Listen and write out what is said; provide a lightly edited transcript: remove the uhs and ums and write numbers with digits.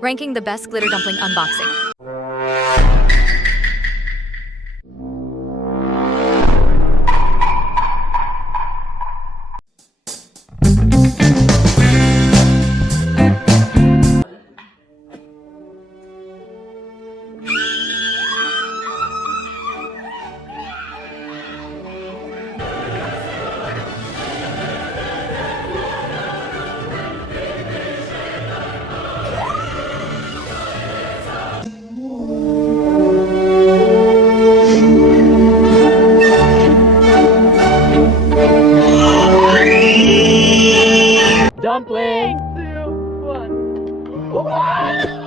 Ranking the best glitter dumpling unboxing. Dumpling! 2, 1.